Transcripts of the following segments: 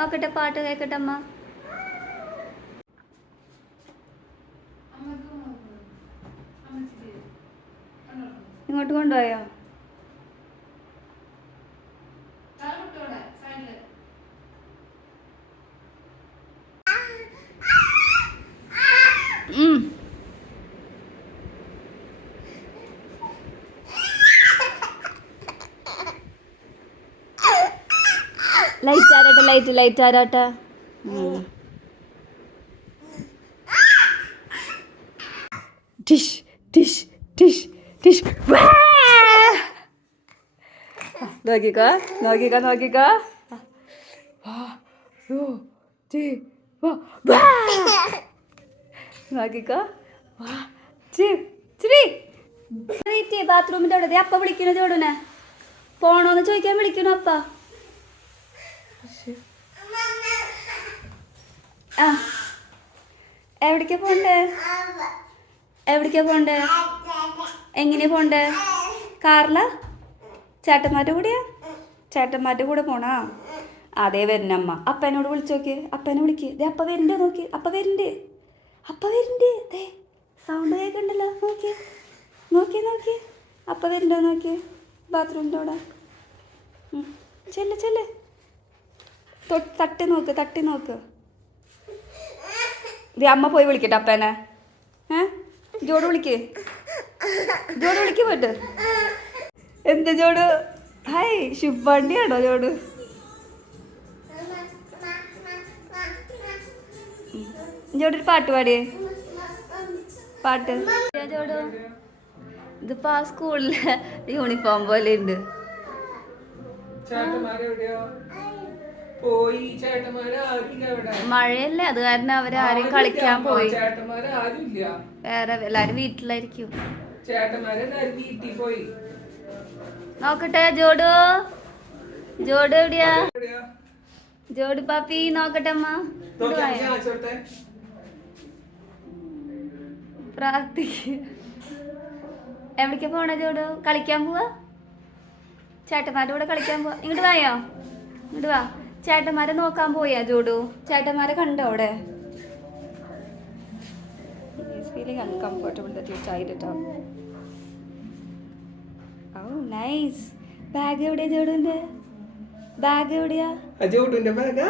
നോക്കട്ടെ, പാട്ട് കേക്കട്ടെ അമ്മ. ഇങ്ങോട്ട് കൊണ്ടുപോയോ? Light ആരാട്ടെ, light ആരാട്ടെ. ടിഷ് ടിഷ് ടിഷ് ടിഷ്. നോക്കിക്കോ നോക്കിക്കോ നോക്കിക്കോ. നോക്കിക്കോ. ബാത്റൂമിന്റെ അവിടെ അപ്പ വിളിക്കണ ചോടനെ പോണോന്ന് ചോദിക്കാൻ വിളിക്കണു അപ്പ. ആ എവിടേക്കാ പോണ്ടേ? എവിടേക്കാ പോണ്ടേ? എങ്ങനെയാ പോണ്ടേ? കാറിലാ? ചേട്ടന്മാരുടെ കൂടെയാ? ചേട്ടന്മാരുടെ കൂടെ പോണാ? അതേ വരുന്നമ്മ. അപ്പനോട് വിളിച്ചു നോക്കി. അപ്പനെ വിളിക്ക്. ദേ അപ്പ വരണ്ടേ നോക്കി. അപ്പ വരണ്ടേ? അപ്പ വരണ്ടേ? ദേ സൗണ്ട് കേൾക്കണ്ടല്ലോ. നോക്കി നോക്കി നോക്കി. അപ്പ വരണ്ടോ നോക്കി. ബാത്റൂമിൻ്റെ അവിടെ. ചെല്ല് ചെല്ല്. തട്ടി നോക്ക്, തട്ടി നോക്ക്. ദേ അമ്മ പോയി വിളിക്കട്ടെ അപ്പനെ. ജോഡ് വിളിക്ക്. ജോഡ് വിളിക്ക് പോയിട്ട്. എന്താ ജോഡ്? ഹായ്, ശുഭാണ്ടിയാണോ ജോഡ്? ജോഡൊരു പാട്ട് പാടിയേ. പാട്ട് ജോഡ്. ഇതിപ്പോ ആ സ്കൂളിലെ യൂണിഫോം പോലെ ഉണ്ട്. മഴയല്ലേ, അത് കാരണം അവരാരും കളിക്കാൻ പോയി. വേറെ എല്ലാരും വീട്ടിലായിരിക്കും. നോക്കട്ടെ ജോഡു. ജോഡു എവിടെയാ? ജോഡു പാപ്പി നോക്കട്ടെ അമ്മ. പ്രാർത്ഥിക്ക്. എവിടേക്കാ പോണേ ജോഡു? കളിക്കാൻ പോവാ? ചേട്ടന്മാരുടെ കൂടെ കളിക്കാൻ പോവാ? ഇങ്ങോട്ട് വായോ, ഇങ്ങോട്ട് വാ. ചേട്ടന്മാരെ നോക്കാൻ പോയാ ജോഡു? ചേട്ടന്മാരെ കണ്ടോ അവിടെ? Feeling uncomfortable that you tied it up. Oh nice. Bag എവിടെയാ ജോഡുവിന്റെ? ബാഗ് എവിടെയാ? ജോഡുവിന്റെ ബാഗാ?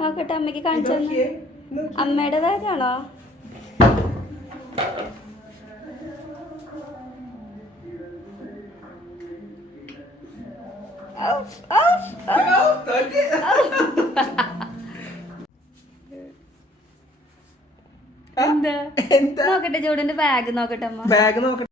നോക്കട്ടെ, അമ്മയ്ക്ക് കാണിച്ചു തന്നെ. അമ്മയുടെ ബാഗാണോ? എന്താ നോക്കട്ടെ ജോഡിന്റെ ബാഗ് നോക്കട്ടെ അമ്മ. ബാഗ് നോക്കട്ടെ.